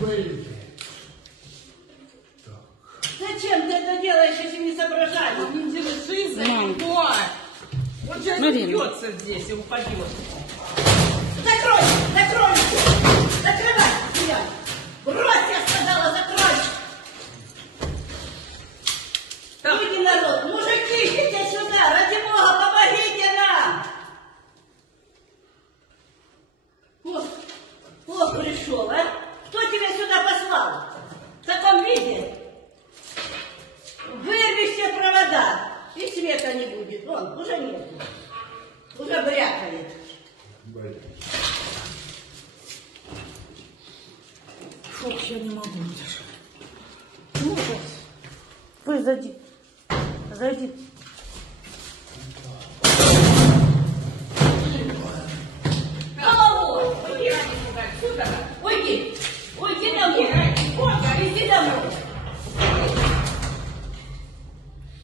выйдет. Зачем ты это делаешь, если не соображаешь? Не держи за Мам. него. Он сейчас Марина. убьется здесь и упадет. Закрой! Закрой! Закрывай! Себя! Брось, я сказала, закрой! Так. Люди, народ, мужики, идите сюда! Ради Бога, помогите нам! О, пришел, а? Кто тебя сюда послал? В таком виде? Вырви все провода, и света не будет. Вон, уже нет. Уже брякает. Фух, я не могу держать. Ну, вы зайди. Зайди. Головой! Уйди, сюда! Уйди! Уйди домой! Иди домой!